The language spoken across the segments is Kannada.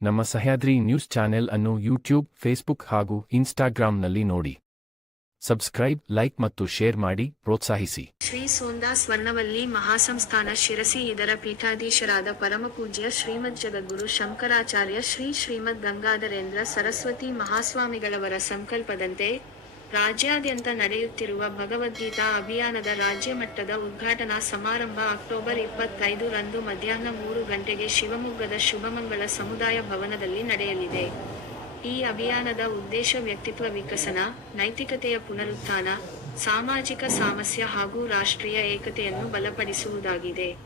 ನಮ್ಮ ಸಹ್ಯಾದ್ರಿ ನ್ಯೂಸ್ ಚಾನೆಲ್ ಅನ್ನು ಯೂಟ್ಯೂಬ್, ಫೇಸ್ಬುಕ್ ಹಾಗೂ ಇನ್ಸ್ಟಾಗ್ರಾಂನಲ್ಲಿ ನೋಡಿ. ಸಬ್ಸ್ಕ್ರೈಬ್, ಲೈಕ್ ಮತ್ತು ಶೇರ್ ಮಾಡಿ, ಪ್ರೋತ್ಸಾಹಿಸಿ. ಶ್ರೀ ಸೋಂದಾ ಸ್ವರ್ಣವಲ್ಲಿ ಮಹಾಸಂಸ್ಥಾನ ಶಿರಸಿ ಇದರ ಪೀಠಾಧೀಶರಾದ ಪರಮಪೂಜ್ಯ ಶ್ರೀಮದ್ ಜಗದ್ಗುರು ಶಂಕರಾಚಾರ್ಯ ಶ್ರೀ ಶ್ರೀಮದ್ ಗಂಗಾಧರೇಂದ್ರ ಸರಸ್ವತಿ ಮಹಾಸ್ವಾಮಿಗಳವರ ಸಂಕಲ್ಪದಂತೆ ರಾಜ್ಯಾದ್ಯಂತ ನಡೆಯುತ್ತಿರುವ ಭಗವದ್ಗೀತಾ ಅಭಿಯಾನದ ರಾಜ್ಯ ಮಟ್ಟದ ಉದ್ಘಾಟನಾ ಸಮಾರಂಭ ಅಕ್ಟೋಬರ್ ಇಪ್ಪತ್ತೈದು ರಂದು ಮಧ್ಯಾಹ್ನ ಮೂರು ಗಂಟೆಗೆ ಶಿವಮೊಗ್ಗದ ಶುಭಮಂಗಳ ಸಮುದಾಯ ಭವನದಲ್ಲಿ ನಡೆಯಲಿದೆ. ಈ ಅಭಿಯಾನದ ಉದ್ದೇಶ ವ್ಯಕ್ತಿತ್ವ ವಿಕಸನ, ನೈತಿಕತೆಯ ಪುನರುತ್ಥಾನ, ಸಾಮಾಜಿಕ ಸಾಮಸ್ಯ ಹಾಗೂ ರಾಷ್ಟ್ರೀಯ ಏಕತೆಯನ್ನು ಬಲಪಡಿಸುವುದಾಗಿದೆ.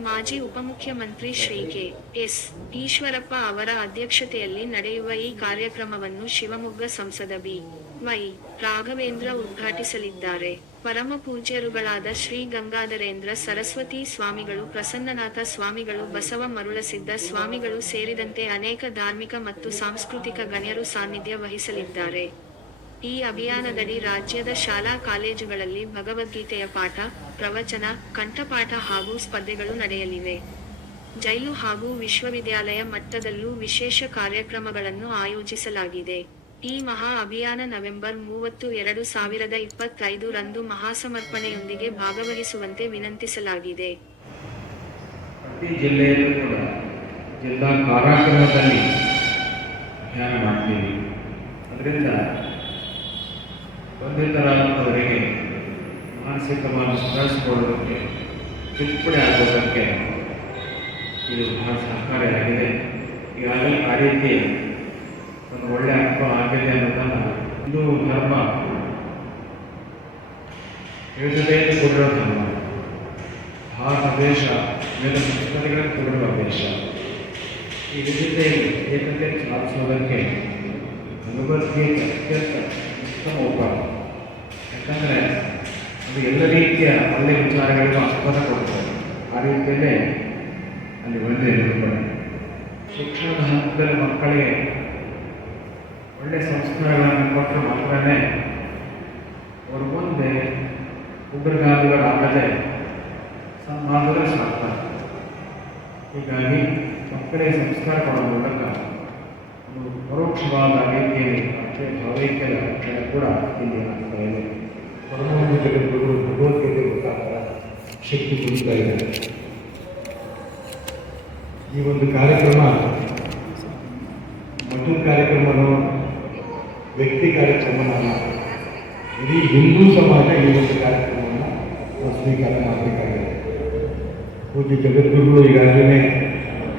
ಮಾಜಿ ಉಪಮುಖ್ಯಮಂತ್ರಿ ಶ್ರೀ ಕೆ ಎಸ್ ಈಶ್ವರಪ್ಪ ಅವರ ಅಧ್ಯಕ್ಷತೆಯಲ್ಲಿ ನಡೆಯುವ ಈ ಕಾರ್ಯಕ್ರಮವನ್ನು ಶಿವಮೊಗ್ಗ ಸಂಸದ ಬಿ. ವೈ ರಾಘವೇಂದ್ರ ಉದ್ಘಾಟಿಸಲಿದ್ದಾರೆ. ಪರಮ ಪೂಜ್ಯರುಗಳಾದ ಶ್ರೀ ಗಂಗಾಧರೇಂದ್ರ, ಸರಸ್ವತಿ ಸ್ವಾಮಿಗಳು, ಪ್ರಸನ್ನನಾಥ ಸ್ವಾಮಿಗಳು, ಬಸವ ಮರುಳಸಿದ್ದ ಸ್ವಾಮಿಗಳು ಸೇರಿದಂತೆ ಅನೇಕ ಧಾರ್ಮಿಕ ಮತ್ತು ಸಾಂಸ್ಕೃತಿಕ ಗಣ್ಯರು ಸಾನ್ನಿಧ್ಯ ವಹಿಸಲಿದ್ದಾರೆ. ಈ ಅಭಿಯಾನದಡಿ ರಾಜ್ಯದ ಶಾಲಾ ಕಾಲೇಜುಗಳಲ್ಲಿ ಭಗವದ್ಗೀತೆಯ ಪಾಠ, ಪ್ರವಚನ, ಕಂಠಪಾಠ ಹಾಗೂ ಸ್ಪರ್ಧೆಗಳು ನಡೆಯಲಿವೆ. ಜೈಲು ಹಾಗೂ ವಿಶ್ವವಿದ್ಯಾಲಯ ಮಟ್ಟದಲ್ಲೂ ವಿಶೇಷ ಕಾರ್ಯಕ್ರಮಗಳನ್ನು ಆಯೋಜಿಸಲಾಗಿದೆ. ಈ ಮಹಾ ಅಭಿಯಾನ ನವೆಂಬರ್ ಮೂವತ್ತು ಎರಡು ಸಾವಿರದ ಇಪ್ಪತ್ತೈದು ರಂದು ಮಹಾಸಮರ್ಪಣೆಯೊಂದಿಗೆ ಭಾಗವಹಿಸುವಂತೆ ವಿನಂತಿಸಲಾಗಿದೆ. ಪ್ರತಿ ಜಿಲ್ಲೆಯಲ್ಲೂ ಕೂಡ ಜಿಲ್ಲಾ ಕಾರಾಗೃಹದಲ್ಲಿ ಅಭಿಯಾನ ಮಾಡ್ತೀವಿ. ಅದರಿಂದ ಬಂಧಿತರಾದವರಿಗೆ ಮಾನಸಿಕವಾಗಿ ಸುಧಾರಿಸಿಕೊಳ್ಳೋದಕ್ಕೆ, ತಿದ್ದುಪಡಿ ಆಗೋದಕ್ಕೆ ಇದು ಬಹಳ ಸಹಕಾರಿಯಾಗಿದೆ. ಈಗಾಗಲೇ ಆ ರೀತಿ ಒಂದು ಒಳ್ಳೆಯ ಅನುಭವ ಹಿಂದೂ ಧರ್ಮ. ವಿವಿಧತೆ ಕೊಡಿರೋ ಧರ್ಮ. ಭಾರತ ದೇಶ ಮೇಲೆ ಸಂಸ್ಕೃತಿಗಳನ್ನು ಕೊಡಿರುವ ದೇಶ ಈ ವಿವಿಧತೆಯಲ್ಲಿ ಏಕತೆ ಸಾಧಿಸುವುದಕ್ಕೆ ಭಗವದ್ಗೀತೆ ಅತ್ಯಂತ ಉತ್ತಮ ಉಪಾಯ ಯಾಕಂದರೆ ಅದು ಎಲ್ಲ ರೀತಿಯ ಒಳ್ಳೆಯ ವಿಚಾರಗಳಿಗೂ ಆಸ್ಪದ ಕೊಡ್ತದೆ ಆ ರೀತಿಯಲ್ಲೇ ಅಲ್ಲಿ ಒಳ್ಳೆಯ ಶಿಕ್ಷಣದ ಹಂತದಲ್ಲಿ ಮಕ್ಕಳಿಗೆ ಒಳ್ಳೆಯ ಸಂಸ್ಕಾರಗಳನ್ನು ಕೊಟ್ಟರೆ ಮಾತ್ರನೇ ಅವ್ರ ಮುಂದೆ ಉಗ್ರಗಾಮಿಗಳಾಗದೆ ಸಮಾಜದ ಸಾಧ್ಯ ಹೀಗಾಗಿ ಮಕ್ಕಳೇ ಸಂಸ್ಕಾರ ಕೊಡುವ ಮೂಲಕ ಒಂದು ಪರೋಕ್ಷವಾದ ರೀತಿಯಲ್ಲಿ ಮತ್ತೆ ಭಾವೈಕ್ಯದ ರಕ್ಷಣೆ ಕೂಡ ಇಲ್ಲಿ ಆಗ್ತಾ ಇದೆ. ಪರಮಾಣು ಜಗದ್ಗುರು ಭಗವದ್ಗೀತೆ ಮುಖಾಂತರ ಶಕ್ತಿ ಕುಡಿತಾ ಇದೆ. ಈ ಒಂದು ಕಾರ್ಯಕ್ರಮ ಮತ್ತೊಂದು ಕಾರ್ಯಕ್ರಮನೋ ಕಾರ್ಯಕ್ರಮನಲ್ಲ ಇಡೀ ಹಿಂದೂ ಸಮಾಜ ಈ ಒಂದು ಕಾರ್ಯಕ್ರಮವನ್ನು ಸ್ವೀಕಾರ ಮಾಡಬೇಕಾಗಿದೆ. ಪೂಜ್ಯ ಜಗದ್ಗುರುಗಳು ಈಗಾಗಲೇ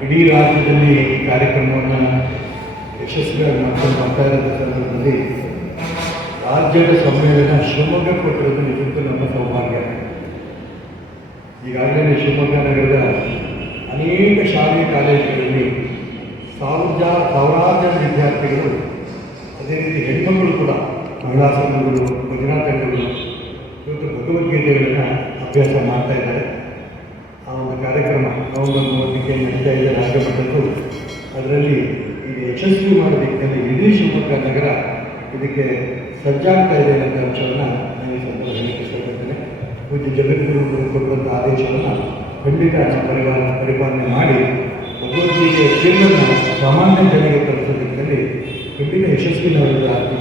ಇಡೀ ರಾಜ್ಯದಲ್ಲಿ ಈ ಕಾರ್ಯಕ್ರಮವನ್ನು ಯಶಸ್ವಿಯಾಗಿ ಮಾಡ್ಕೊಂಡು ಮಾಡ್ತಾ ಇರೋದ್ರ ಸಂದರ್ಭದಲ್ಲಿ ರಾಜ್ಯದ ಸಮ್ಮೇಳನ ಶಿವಮೊಗ್ಗ ಕೊಟ್ಟಿರೋದು ನಿಜಕ್ಕೂ ನಮ್ಮ ಸೌಭಾಗ್ಯ. ಈಗಾಗಲೇ ಶಿವಮೊಗ್ಗ ನಗರದ ಅನೇಕ ಶಾಲೆ, ಕಾಲೇಜುಗಳಲ್ಲಿ ಸಾವಿರ ಸಾವಿರಾರು ವಿದ್ಯಾರ್ಥಿಗಳು ಅದೇ ರೀತಿ ಹೆಣ್ಮಕ್ಳು ಕೂಡ ಮಹಿಳಾ ಸಂಘಗಳು ಭಜನಾ ತಂಡಗಳು ಇವತ್ತು ಭಗವದ್ಗೀತೆಗಳನ್ನು ಅಭ್ಯಾಸ ಮಾಡ್ತಾ ಇದ್ದಾರೆ. ಆ ಒಂದು ಕಾರ್ಯಕ್ರಮ ನವೆಂಬರ್ ಮೂವತ್ತಕ್ಕೆ ನಡೀತಾ ಇದೆ ರಾಜ್ಯ ಮಟ್ಟದ್ದು ಅದರಲ್ಲಿ ಇದು ಯಶಸ್ವಿ ಮಾಡಬೇಕೆಂದರೆ ಇಡೀ ಶಿವಮೊಗ್ಗ ನಗರ ಇದಕ್ಕೆ ಸಜ್ಜಾಗ್ತಾ ಇದೆ ಅನ್ನೋ ಅಂಶವನ್ನು ನಾನು ಈ ಸಂದರ್ಭ ಇಷ್ಟಪಡ್ತೇನೆ ಪೂಜ್ಯ ಜಗದ್ಗುರುಗಳು ಕೊಟ್ಟಂಥ ಆದೇಶವನ್ನು ಖಂಡಿತ ಪರಿಪಾಲ ಪರಿಪಾಲನೆ ಮಾಡಿ ಭಗವದ್ಗೀತೆಯ ತಿರುಳನ್ನು ಸಾಮಾನ್ಯ ಜನರಿಗೆ ತಲುಪಿಸೋದಕ್ಕೆ எப்படின்னு யசஸ்வி அவர்கள் ஆர்டி